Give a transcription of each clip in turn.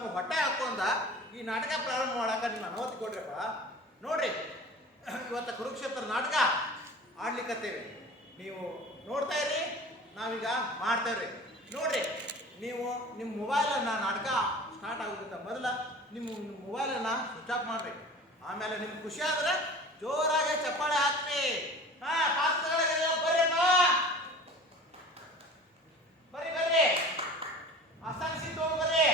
ನಮ್ಮ ಹೊಟ್ಟೆ ಹಾಕೊಂಡ ಈ ನಾಟಕ ಪ್ರಾರಂಭ ಮಾಡಾಕ ನಿಮ್ಮ ಅನುಮತಿ ಕೊಡ್ರಪ್ಪ. ನೋಡ್ರಿ, ಇವತ್ತು ಕುರುಕ್ಷೇತ್ರ ನಾಟಕ ಆಡ್ಲಿಕ್ಕತ್ತೇವೆ. ನೀವು ನೋಡ್ತಾ ಇರಿ, ನಾವೀಗ ಮಾಡ್ತೇವ್ರಿ. ನೋಡ್ರಿ, ನೀವು ನಿಮ್ಮ ಮೊಬೈಲನ್ನು ನಾಟಕ ಸ್ಟಾರ್ಟ್ ಆಗೋದಕ್ಕಿಂತ ಮೊದಲ ನಿಮ್ಮ ಮೊಬೈಲನ್ನು ಸ್ವಿಚ್ ಆಫ್ ಮಾಡ್ರಿ. ಆಮೇಲೆ ನಿಮ್ಗೆ ಖುಷಿ ಆದ್ರೆ ಜೋರಾಗಿ ಚಪ್ಪಾಳೆ ಹಾಕ್ರಿ. ಪಾತ್ರಗಳಿಗೆ ಬರ್ರಿಪ್ಪ, ಬರ್ರಿ ಬರ್ರಿ, ಆಸನಿಸಿ ತಗೊಂಡ್ಬರ್ರಿ.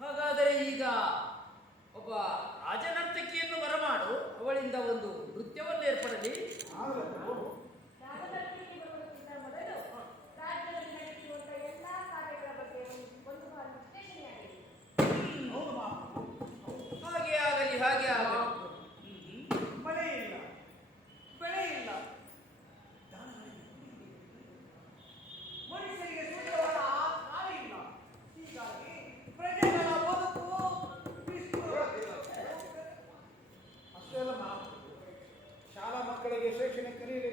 ಹಾಗಾದರೆ ಈಗ ಒಬ್ಬ ರಾಜನರ್ತಕಿಯನ್ನು ಬರಮಾಡು, ಅವಳಿಂದ ಒಂದು ನೃತ್ಯವನ್ನು ಏರ್ಪಡಲಿ. ಹಾಗೆ ಆಗಲಿ, ಹಾಗೆ ಆಗಲಿ. ಮಳೆ ಇಲ್ಲ, ಬೆಳೆ ಇಲ್ಲ, ಮನುಷ್ಯರಿಗೆ ಸೂಕ್ತವಾದ ಗಾಳಿ ಇಲ್ಲ. ಹೀಗಾಗಿ ಪ್ರಜೆಗಳ ಬದುಕು ಅಷ್ಟೆಲ್ಲ ಶಾಲಾ ಮಕ್ಕಳಿಗೆ ಶೈಕ್ಷಣಿಕ ಕಲಿಯಲಿಕ್ಕೆ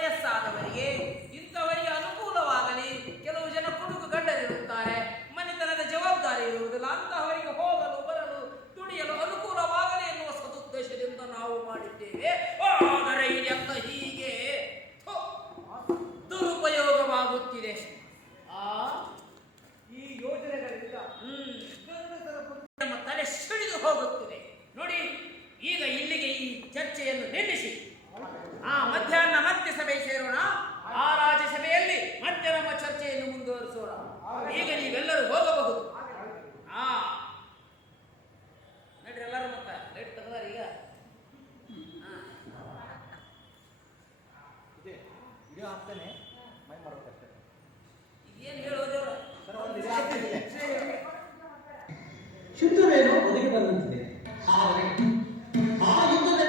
ವಯಸ್ಸಾದವರಿಗೆ ಇಂಥವರಿಗೆ ಅನುಕೂಲವಾಗಲಿ. ಕೆಲವು ಜನ ಕುಡುಕು ಗಂಡರಿರುತ್ತಾರೆ, ಮನೆತನದ ಜವಾಬ್ದಾರಿ ಇರುವುದಿಲ್ಲ, ಅಂತಹವರಿಗೆ ಹೋಗಲು ಬರಲು ದುಡಿಯಲು ಅನುಕೂಲವಾಗಲಿ ಎನ್ನುವ ಸದುದ್ದೇಶದಿಂದ ನಾವು ಮಾಡಿದ್ದೇವೆ. ಆದರೆ ಇದೆಲ್ಲ ಹೀಗೆ ದುರುಪಯೋಗವಾಗುತ್ತಿದೆ. ಈ ಯೋಜನೆಗಳಿಂದ ನಮ್ಮ ತಲೆ ಸಿಡಿದು ಹೋಗುತ್ತಿದೆ. ನೋಡಿ, ಈಗ ಇಲ್ಲಿಗೆ ಈ ಚರ್ಚೆಯನ್ನು ನಿಲ್ಲಿಸಿ ಮಧ್ಯಾಹ್ನ ಮತ್ತೆ ಸಭೆ ಸೇರೋಣ. ಆ ರಾಜ್ಯಸಭೆಯಲ್ಲಿ ಮತ್ತೆ ನಮ್ಮ ಚರ್ಚೆಯನ್ನು ಮುಂದುವರಿಸೋಣ. ಈಗ ನೀವೆಲ್ಲರೂ ಹೋಗಬಹುದು. ನಡ್ರಿ ಎಲ್ಲರೂ ಮತ್ತೆ ಲೇಟ್ ತಗದಾರ ಈಗ. ವಿಡಿಯೋ ಹಾಕ್ತಾನೆ ಮೈ ಮಾಡ್ಬೇಕಷ್ಟೇ. ಏನು ಹೇಳೋದೇವ್ರ ಶುದ್ಧವೇನೋ ಒದಗಿ ಬಂದಂತಿದೆ. ಆದರೆ ಆ ಯುದ್ಧದ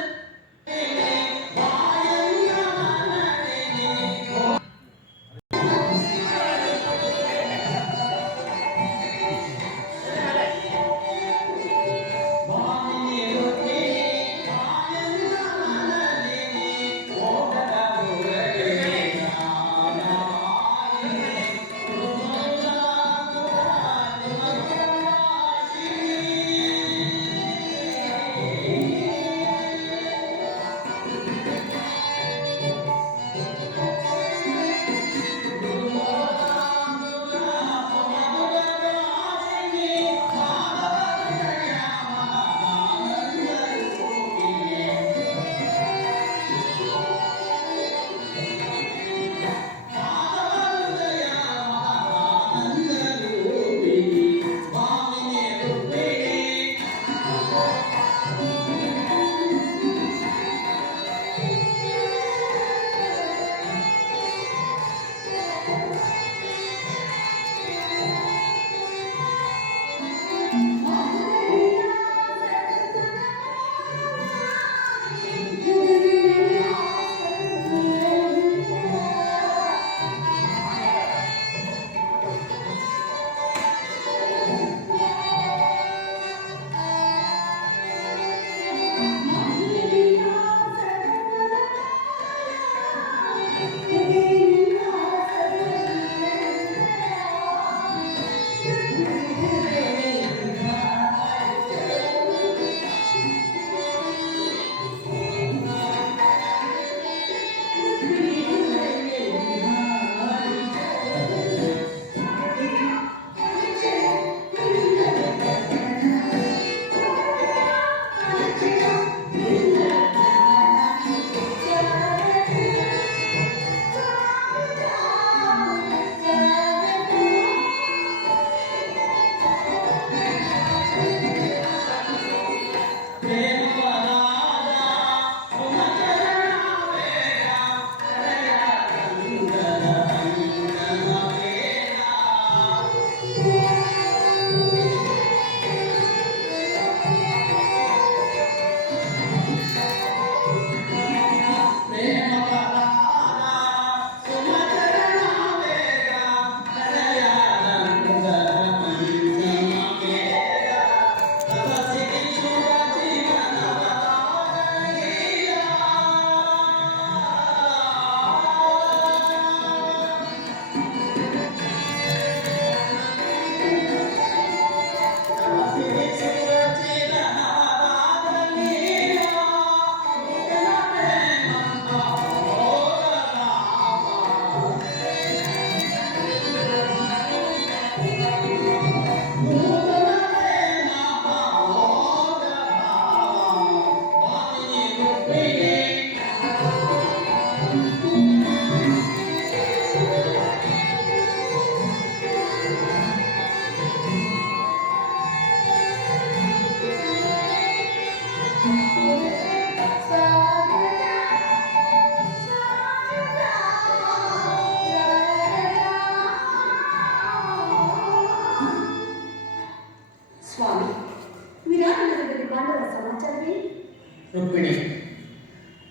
ರುಕ್ಮಿಣಿ,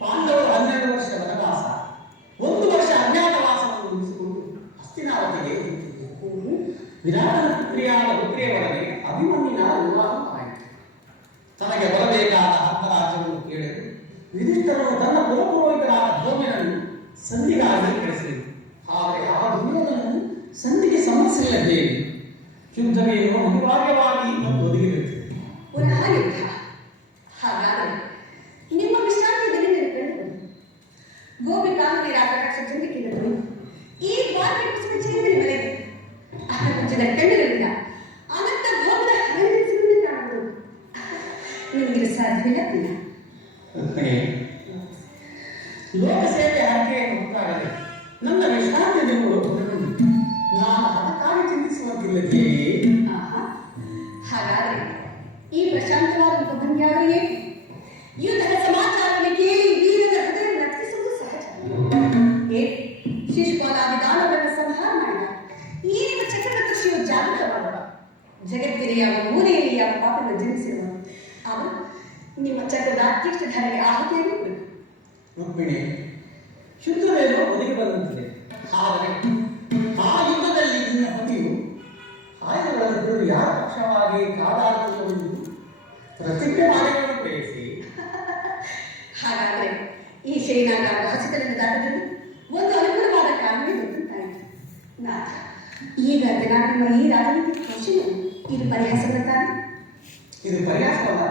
ಪಾಂಡವರು 12 ವರ್ಷ ವನವಾಸ, 1 ವರ್ಷ ಅಜ್ಞಾತವಾಸವನ್ನು ಮುಗಿಸಿಕೊಂಡು ಹಸ್ತಿನಾವತಿಗೆ ಹಿಂತಿರುಗಿದರು. ವಿರಾಟನ ಪುತ್ರಿಯಾದ ರುಕ್ಮಿಣಿಯವರಿಗೆ ಅಭಿಮನ್ಯುವಿನ ವಿವಾಹವಾಯಿತು. ತನಗೆ ಬರಬೇಕಾದ ಹಕ್ಕರಾಜ್ಯವನ್ನು ಕೇಳಲು ಯುಧಿಷ್ಠರನು ತನ್ನ ಕುಲಪುರೋಹಿತರಾದ ಧೌಮ್ಯನನ್ನು ಸಂಧಿಗಾಗಿ ಕಳಿಸಿದರು. ಆದರೆ ಆ ದುರ್ಯೋಧನನು ಸಂಧಿಗೆ ಸಮಸ್ಯೆಲ್ಲ ಹೇಗೆ ಯುದ್ಧವೇನು ಅನಿವಾರ್ಯವಾಗಿ ಮತ್ತು ಒದಗಿರುತ್ತದೆ. ಪುನಃ ಯುದ್ಧ. ಹಾಗಾದರೆ ನಿಮ್ಮ ವಿಶ್ರಾಂತಿಯಲ್ಲಿ ನೆನಪಿಡುವುದು ಗೋಪಿಕಾಂಗನೇ ರಾಕಟಾಕ್ಷ ಚಂದ್ರಿಕೆಯನ್ನು ಈ ದ್ವಾರಕೃಷ್ಣ ಚೇಂದ್ರಿ ಮನೆಗೆ ಅಹಂಜನ ಕಣ್ಣಿರಲಿಲ್ಲ ಅನಂತ ಭೋಗದ ಹರಿಸುವುದೇ ಕಾಣಬಹುದು. ನಿಮಗೆ ಸಾಧ್ಯವಿಲ್ಲ. ಲೋಕಸೇವೆ ಆಯ್ಕೆಯನ್ನು ಉಂಟಾಗದೆ ನನ್ನ ವಿಶ್ರಾಂತಿ ದಿನಗಳು ನಾನು ಅದಕ್ಕಾಗಿ ಚಿಂತಿಸುವಂತಿಲ್ಲದೆಯೇ? ಹಾಗಾದರೆ ಈ ಪ್ರಶಾಂತವಾದ ಭಂಗ್ಯಾರು ಏಕೆ? ಯುದ್ಧದ ಸಮಾಚಾರವನ್ನು ಕೇಳಿ ವೀರನ ಹೃದಯ ನರ್ತಿಸುವುದು ಸಹಜ. ಶಿಶುಪಾಲಾದಿ ದಾನವನ್ನು ಸಂಹಾರ ಮಾಡಿದ ಈ ನಿಮ್ಮ ಚಕ್ರದರ್ಶಿಯು ಜಾಗೃತವಾದ ಜಗತ್ತಿನ ಯಾವ ಮೂಲೆಯಲ್ಲಿ ಯಾವ ಪಾಪವನ್ನು ಜನಿಸಿರುವ ಅವನು ನಿಮ್ಮ ಚಕ್ರದ ಅಧ್ಯಕ್ಷಧಾರಿಗೆ ಆಹುತಿಯನ್ನು ಕೊಡಬೇಕು. ರುಕ್ಮಿಣಿ, ಯುದ್ಧವೇನೋ ಒದಗಿ ಬರುವಂತಿದೆ. ಆದರೆ ಆ ಯುದ್ಧದಲ್ಲಿ ನಿನ್ನ ಪತಿಯು ಆಯುಧಗಳನ್ನು ಯಾರ ಪಕ್ಷವಾಗಿ ಕಾದಾಡುವುದು ಪ್ರತಿಜ್ಞೆ ಮಾಡಿಕೊಂಡು ಬಯಸಿ. ಹಾಗಾದರೆ ಈ ಶೈನಾಗಾರದ ಹಸಿತನನ್ನು ದಾಟದಲ್ಲಿ ಒಂದು ಅನುಕೂಲವಾದ ಕಾರಣವೇ ಗೊತ್ತುಂಟಾಯಿತು. ನಾಥ, ಈಗ ನಿಮ್ಮ ಈ ರಾಜನೀತಿ ಕೌಶಲ್ಯ ಇದು ಪರಿಹಾಸದ ಕಾರಣ. ಇದು ಪರಿಹಾಸವಲ್ಲ.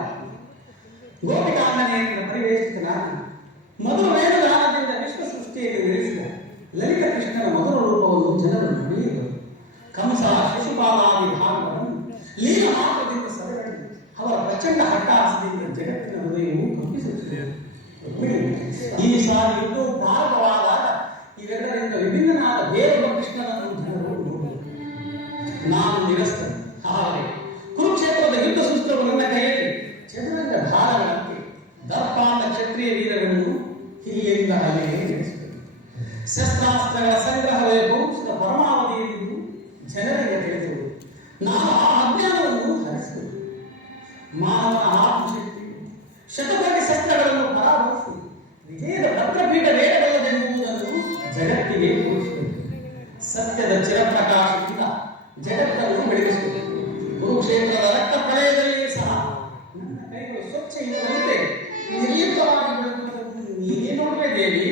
ಗೋಪಿಕಾಂಗನೆಯನ್ನು ಪರಿವೇಶಿತನಾಗಿ ಮೊದಲು ವೇದಗಾನದಿಂದ ವಿಶ್ವ ಸೃಷ್ಟಿಯಲ್ಲಿ ಬೆಳೆಸಿದ ಲಲಿತ ಕೃಷ್ಣನ ಮೊದಲ ರೂಪವನ್ನು ಜನರು ನಡೆಯುವರು. ಕಂಸ ಶಿಶುಪಾಲಾದಿ ಭಾಗವನ್ನು ಲೀಲ ಮಾತ್ರದಿಂದ ಸೆರೆಹಿಡಿದು ಅವರ ಪ್ರಚಂಡ ಹಠಾಸದಿಂದ ಜಗತ್ತಿನ ಹೃದಯವು ಕಂಪಿಸುತ್ತದೆ. ಈ ಸಾರಿ ಯುದ್ಧವು ಪ್ರಾರಂಭವಾದಾಗ ಇವೆಲ್ಲರಿಂದ ವಿಭಿನ್ನನಾದ ಬೇರೊಬ್ಬ ಕೃಷ್ಣನನ್ನು ಜನರು ನೋಡುವರು. ನಾನು ನಿರಸ್ತನು. ಆದರೆ ಕುರುಕ್ಷೇತ್ರದ ಯುದ್ಧ ಸೂತ್ರವು ನನ್ನ ಕೈಯಲ್ಲಿ ಚದುರಂಗ ಧಾರಗಳಂತೆ ದರ್ಪಾಂತ ಕ್ಷತ್ರಿಯ ವೀರರನ್ನು ಇಲ್ಲಿಂದ ಅಲ್ಲಿಗೆ ನಡೆಸಿದರು. ಶಸ್ತ್ರಾಸ್ತ್ರಗಳ ಸಂಗ್ರಹವೇ ವಂಶದ ಪರಮಾವಧಿ ಎಂದು ಜನರಿಗೆ ತಿಳಿಸುವುದು. ನಾನು ಆ ಅಜ್ಞಾನವನ್ನು ಹರಿಸಿದರು. ಮಾನವನ ಆತ್ಮಶಕ್ತಿ ಶತಕೋಟಿ ಶಸ್ತ್ರಗಳನ್ನು ಪರಾಮರ್ಶಿ ವಿಜಯದ ಭದ್ರಪೀಠ ವೇದಗಳದೆಂಬುದನ್ನು ಜಗತ್ತಿಗೆ ತೋರಿಸಿದರು. ಸತ್ಯದ ಚಿರಪ್ರಕಾಶದಿಂದ ಜಗತ್ತನ್ನು ಬೆಳೆಸಿದರು. ಕುರುಕ್ಷೇತ್ರದ ರಕ್ತ ಪ್ರಳಯದಲ್ಲಿ ಸಹ ನನ್ನ ಕೈಗಳು ಸ್ವಚ್ಛ ಇರುವಂತೆ ನಿರ್ಲಿಪ್ತವಾಗಿ ಬೆಳೆದುದನ್ನು ನೀನೇ ನೋಡುವೆ ದೇವಿ.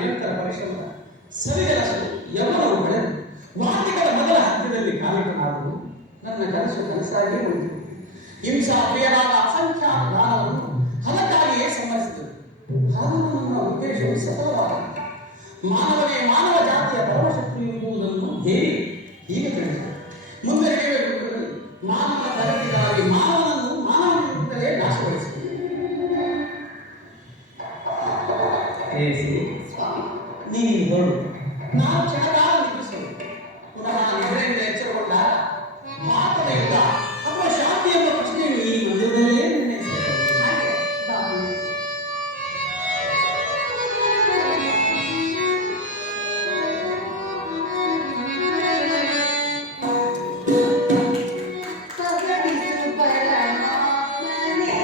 ನಿರಂತರ ಪರಿಶ್ರಮ ಸರಿದಷ್ಟು ಯೌವನವು ಬೆಳೆದು ವಾದ್ಯಗಳ ಮೊದಲ ಹಂತದಲ್ಲಿ ಕಾಲಿಟ್ಟನಾದರೂ ನನ್ನ ಕನಸು ಕನಸಾಗಿಯೇ ಉಳಿದಿದೆ. ಹಿಂಸಾ ಪ್ರಿಯರಾದ ಅಸಂಖ್ಯಾತ ದಾನವನ್ನು ಹಣಕ್ಕಾಗಿಯೇ ಸಂಬಂಧಿಸಿದರು. ಹಾಗೂ ನನ್ನ ಉದ್ದೇಶವು ಸಫಲವಾದ ಮಾನವನೇ ಮಾನವ ಜಾತಿಯ ಪರಮಶಕ್ತಿ ಎಂಬುದನ್ನು ಹೇಳಿ ಹೀಗೆ ತಿಳಿಸಿದೆ. ಮುಂದೆ ಹೇಳುವುದರಲ್ಲಿ ಮಾನವ ಪ್ರಗತಿಗಾಗಿ ಮಾನವನನ್ನು ಮಾನವನಿರುತ್ತಲೇ ನಾಶಗೊಳಿಸಿದೆ. ನೀನು ನೋಡು, ನಾವು ಕ್ಷಣಕಾಲ ನಿಲ್ಲಿಸೋದು ಪುನಃ ನಿದ್ರೆಯಿಂದ ಎಚ್ಚರಗೊಂಡಾಗ ಮಾತನ ಯುದ್ಧ ಅಥವಾ ಶಾಂತಿ ಎಂಬ ಪ್ರಶ್ನೆಯನ್ನು ಈ ಮಂದಿರದಲ್ಲೇ ನಿರ್ಣಯಿಸಬೇಕು. ಹಾಗೆ ಬಾಬು ಪಗಡಿಸು ಪರಮಾತ್ಮನೇ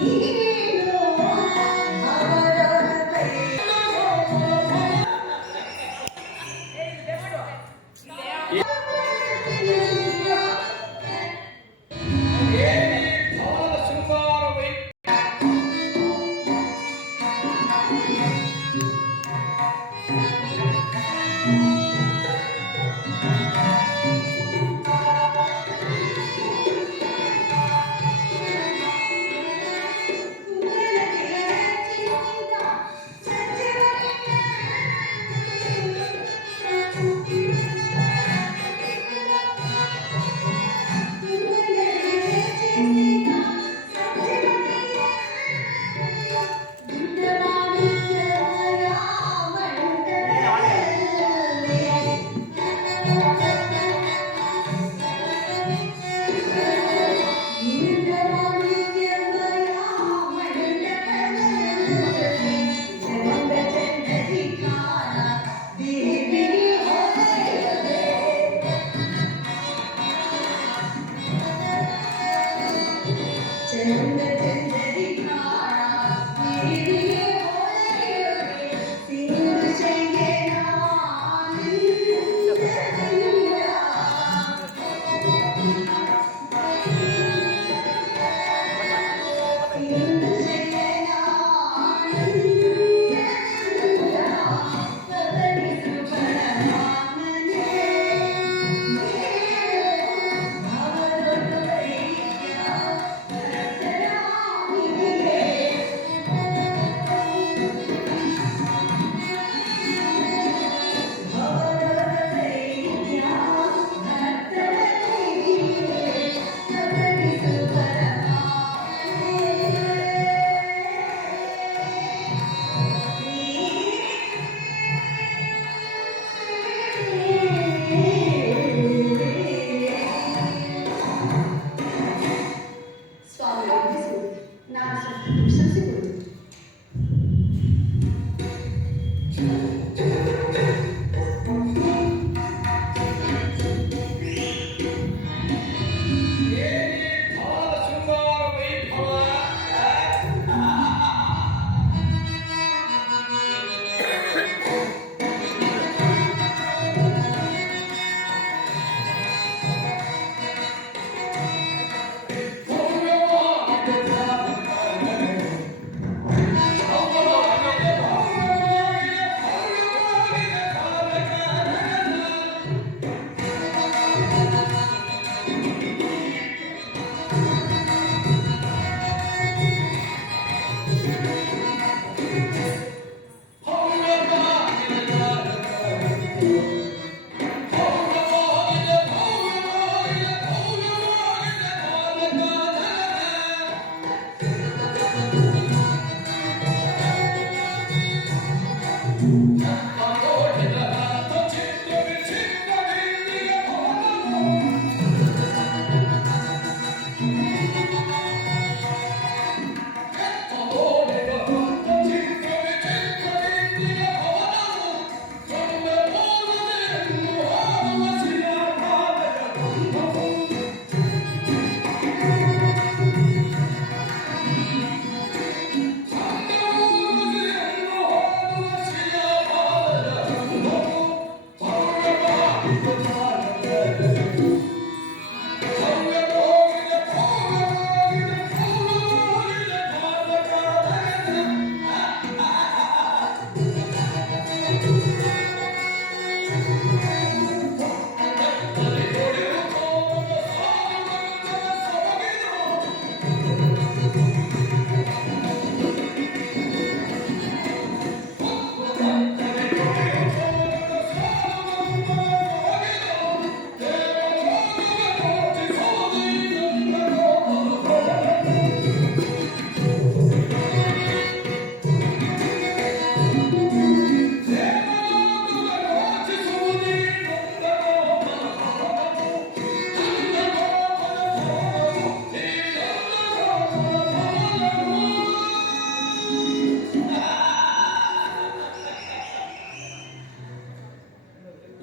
ನೀನು ಅವರೊಳ ಕೈ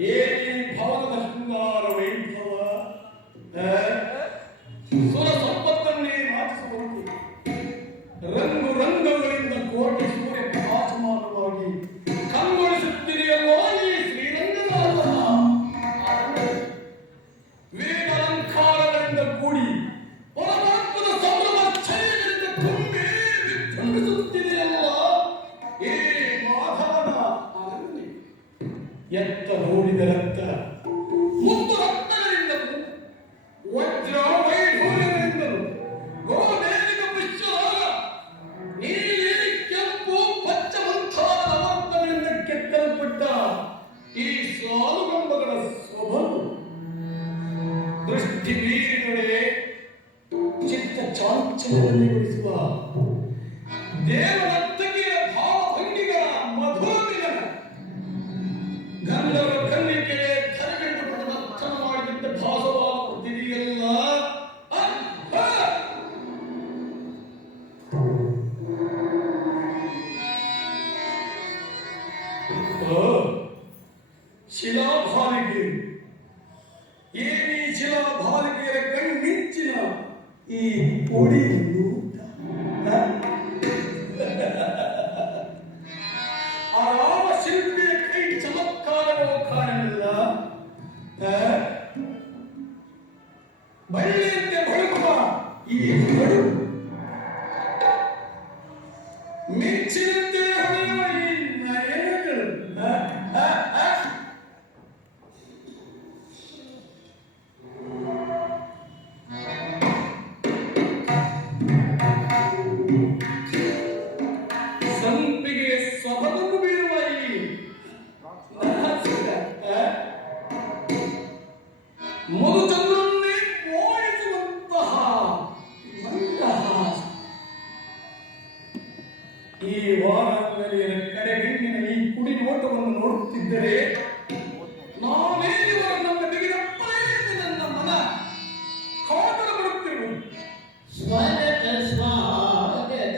ಏನೇ ಭವನದ ಶೃಂಗಾರ ವೈಭವ ಸುರ ಸಂಪತ್ತನ್ನೇ ನಾಚಿಸಬಹುದು. ರಂಗು ರಂಗಗಳಿಂದ ಕೋಟಿ ಸೂರ್ಯ ಪ್ರಕಾಶಮಾನವಾಗಿ ಕಂಗೊಳಿಸುತ್ತಿದೆಯಲ್ಲೋ ಈ ಶ್ರೀರಂಗನಾಥ. ವೇದಾಲಂಕಾರಗಳಿಂದ ಕೂಡಿ ಪರಮಾತ್ಮನ ಸಂಭ್ರಮಾಶ್ಚರ್ಯಗಳಿಂದ ತುಂಬಿ ವಿಜೃಂಭಿಸುತ್ತಿದೆಯಲ್ಲ ಈ ಮಾಧವನ ಅರಣ್ಯ. ಎತ್ತ ನೋಡಿದ ರಕ್ತ ಮುತ್ತು ರಕ್ತಗಳಿಂದಲೂ ವಜ್ರ ವೈಢೂರ್ಯಗಳಿಂದಲೂ ಗೋಮೇಲಿನ ಪುಷ್ಪರಾಗ ನೀಲಿ ಕೆಂಪು ಪಚ್ಚ ಮುಂತಾದ ನವರತ್ನಗಳಿಂದ ಕೆತ್ತಲ್ಪಟ್ಟ ಈ ಸಾಲುಗಂಬಗಳ ಸೊಬಗು ದೃಷ್ಟಿ ಬೀರಿದರೆ ಚಿತ್ತ ಚಾಂಚಲ್ಯಗೊಳಿಸುವ ದೇವನರ್ತಕಿಯ ಭಾವಭಂಗಿಗಳ ಮಧುಮಿಲನ ಗಂಧರ್ವ ಕನ್ನಿಕೆಗೆ ಧರೆಗೆಂದು ಪ್ರದರ್ಶನ ಮಾಡಿದಂತೆ ಭಾಸವಾಗುತ್ತಿದೆಯಲ್ಲ. ಶಿಲಾಭಾಲಿಕೆ ಏನಿ ಶಿಲಾಭಾಲಿಕೆಯರ ಕಣ್ಮಿಂಚಿನ ಈ ಪುಡಿ ಆ ರಾಮ ಶಿಲ್ಪಿಯ ಕೈ ಚಮತ್ಕಾರವೋ ಕಾಣಲಿಲ್ಲ. ಬಳ್ಳಿಯಂತೆ ಬಳುಕುವ ಈ ಬಡು ಮಿಂಚಿನಂತೆ ಹೊಳೆಯುವ ಈ ನಯನಗಳು ಸಂಪಿಗೆ ಸೊಬಗು ಬೀರುವ ಈ ಮಧುಚಂದ್ರನ್ನೇ ಮೋಹಿಸುವಂತಹ ಮಂದಹಾಸ. ಈ ವಾರಾಂಗಲಿಯರ ಕಡೆಗಣ್ಣಿನ ಈ ಕುಡಿ ನೋಟವನ್ನು ನೋಡುತ್ತಿದ್ದರೆ ನಾವೇನಿವರು ನಮ್ಮ ಬಿಗಿದ ಪ್ರೇರಣೆ ನನ್ನ ಮನ ಕಾಟಲು ಬರುತ್ತಿರುವುದು. ಸ್ವಾಗತ ಸ್ವಾಗತ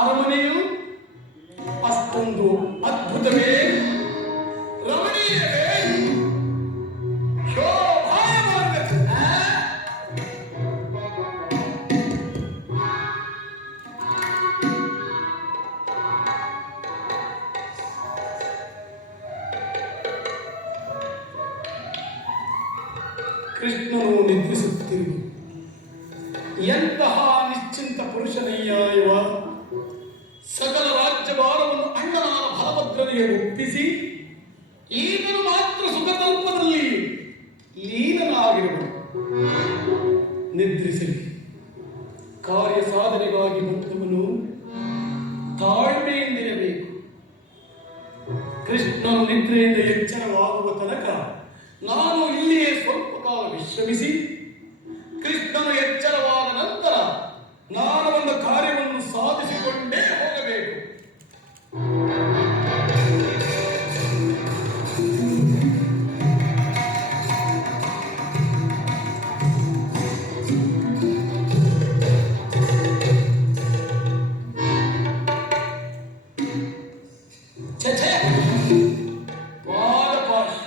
ಅರಮನೆಯು ಅಷ್ಟೊಂದು ಅದ್ಭುತವೇ, ರಮಣೀಯವೇ, ಶೋಭಾಯಮಾನವೇ? ಕೃಷ್ಣನು ನಿದ್ರಿಸುತ್ತಿರುವುದು ಎಂತಹ ನಿಶ್ಚಿಂತ ಪುರುಷನಯ್ಯ ಇವ. ಸಕಲ ರಾಜ್ಯಭಾರವನ್ನು ಅಣ್ಣನಾದ ಬಲಭದ್ರನಿಗೆ ಒಪ್ಪಿಸಿ ಈಗಲೂ ಮಾತ್ರ ಸುಖತಲ್ಪದಲ್ಲಿ ಲೀನನಾಗಿರುವನು. ನಿದ್ರಿಸಲಿ. ಕಾರ್ಯ ಸಾಧನೆಗಾಗಿ ಬಂದವನು ತಾಳ್ಮೆಯಿಂದಿರಬೇಕು. ಕೃಷ್ಣನು ನಿದ್ರೆಯಿಂದ ಎಚ್ಚರವಾಗುವ ತನಕ ನಾನು ಇಲ್ಲಿಯೇ ಸ್ವಲ್ಪ ಕಾಲ ವಿಶ್ರಮಿಸಿ ಕೃಷ್ಣನು ಎಚ್ಚರವಾದ ನಂತರ ನಾನು ಒಂದು ಕಾರ್ಯವನ್ನು ಸಾಧಿಸಿಕೊಂಡೇ ಹೋಗಬೇಕು. ಛೆ, ಪಾದಪಾಶಿ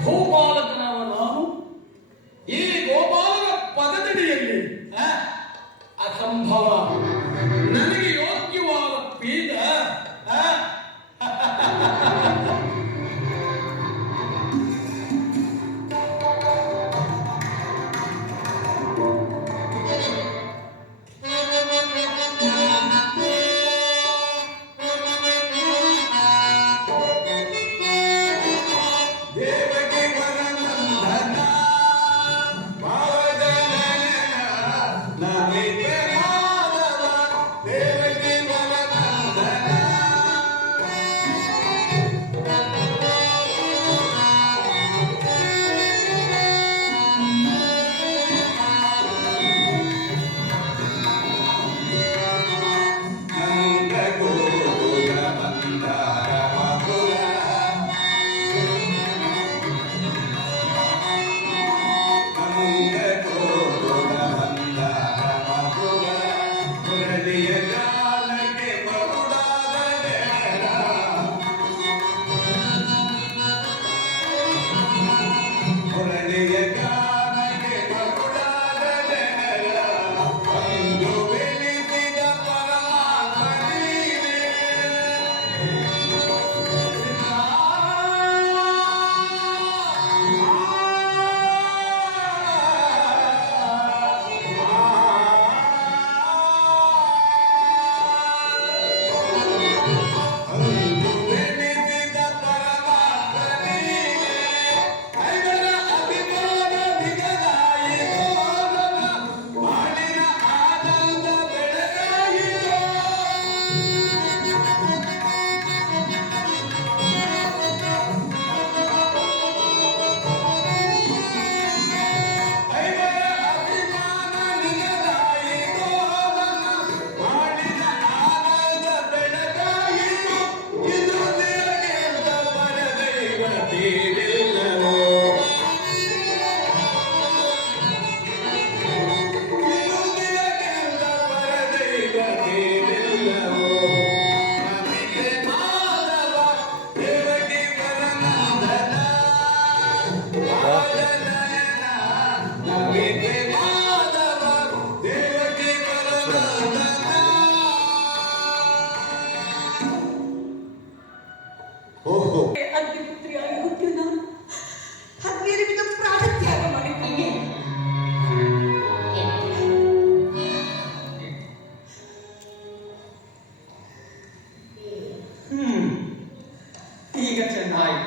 ಭೂಪಾಲಕನಾದ ನಾನು ಈ ಗೋಪಾಲನ ಪದದಡಿಯಲ್ಲಿ ಅಸಂಭವ, ನನಗೆ ಯೋಗ್ಯವಾದ ಪೀಠ. ಅಗ್ನಿಪುತ್ರಿಯಾಗಿ ಹುಟ್ಟಿದ ನಾನು ಹದಿನೈದು ವಿಧ ಪ್ರಾಣತ್ಯಾಗ ಮಾಡಿದ್ದೇನೆ. ಈಗ ಚೆನ್ನಾಗಿ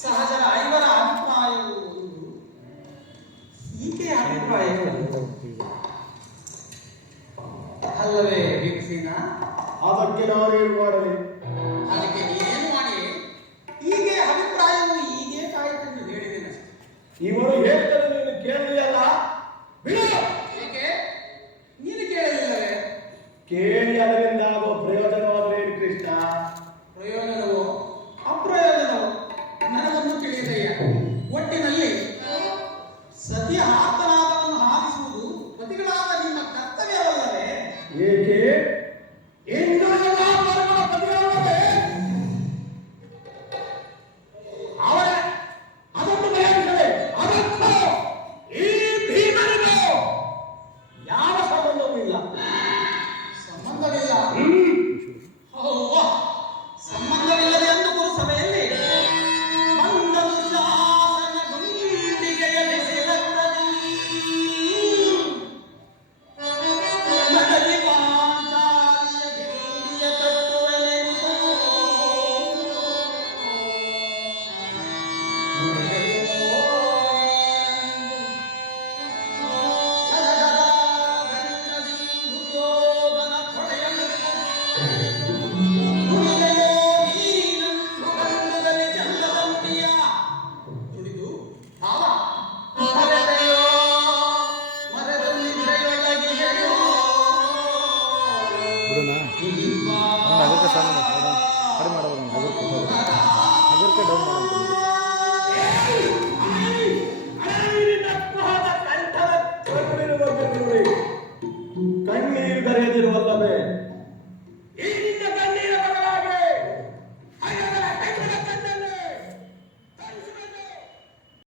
ಸಹಜರ ಐವರ ಅಭಿಪ್ರಾಯವು ಹೀಗೆ ಅಭಿಪ್ರಾಯಗಳು ಅಲ್ಲವೇ ಭಿಕ್ಷಿನ? ಆ ಬಗ್ಗೆ ನಾವೇನು ಮಾಡಲಿ? ಅದಕ್ಕೆ ನೀನೇನು ಮಾಡಿ ಹೀಗೆ ಅಭಿಪ್ರಾಯವು ಹೀಗೆ ಕಾಯಿತೆಂದು ಹೇಳಿದ್ದೇನೆ. ಇವರು ಹೇಳ್ತಾರೆ, ನೀನು ಕೇಳಲಿಲ್ಲ. ಬಿಡು. ಏಕೆ ನೀನು ಕೇಳಲಿಲ್ಲವೇ? ಕೇಳಿ ಅದರಿಂದ ಆಗುವ ಪ್ರಯೋಜನವಾದರೆ ಏನು ಕೃಷ್ಣ? ಪ್ರಯೋಜನವೋ ಅಪ್ರಯೋಜನವೋ ನನಗೊಂದು ತಿಳಿದಯ್ಯ. ಒಟ್ಟಿನಲ್ಲಿ ಸತಿಯ ಆರ್ತನಾದವನ್ನು ಹಾರಿಸುವುದು ಪತಿಗಳಾದ ನಿಮ್ಮ ಕರ್ತವ್ಯವಲ್ಲವೇ? ಸ್ವಲ್ಪ ಡೌನ್ ಮಾಡೋದು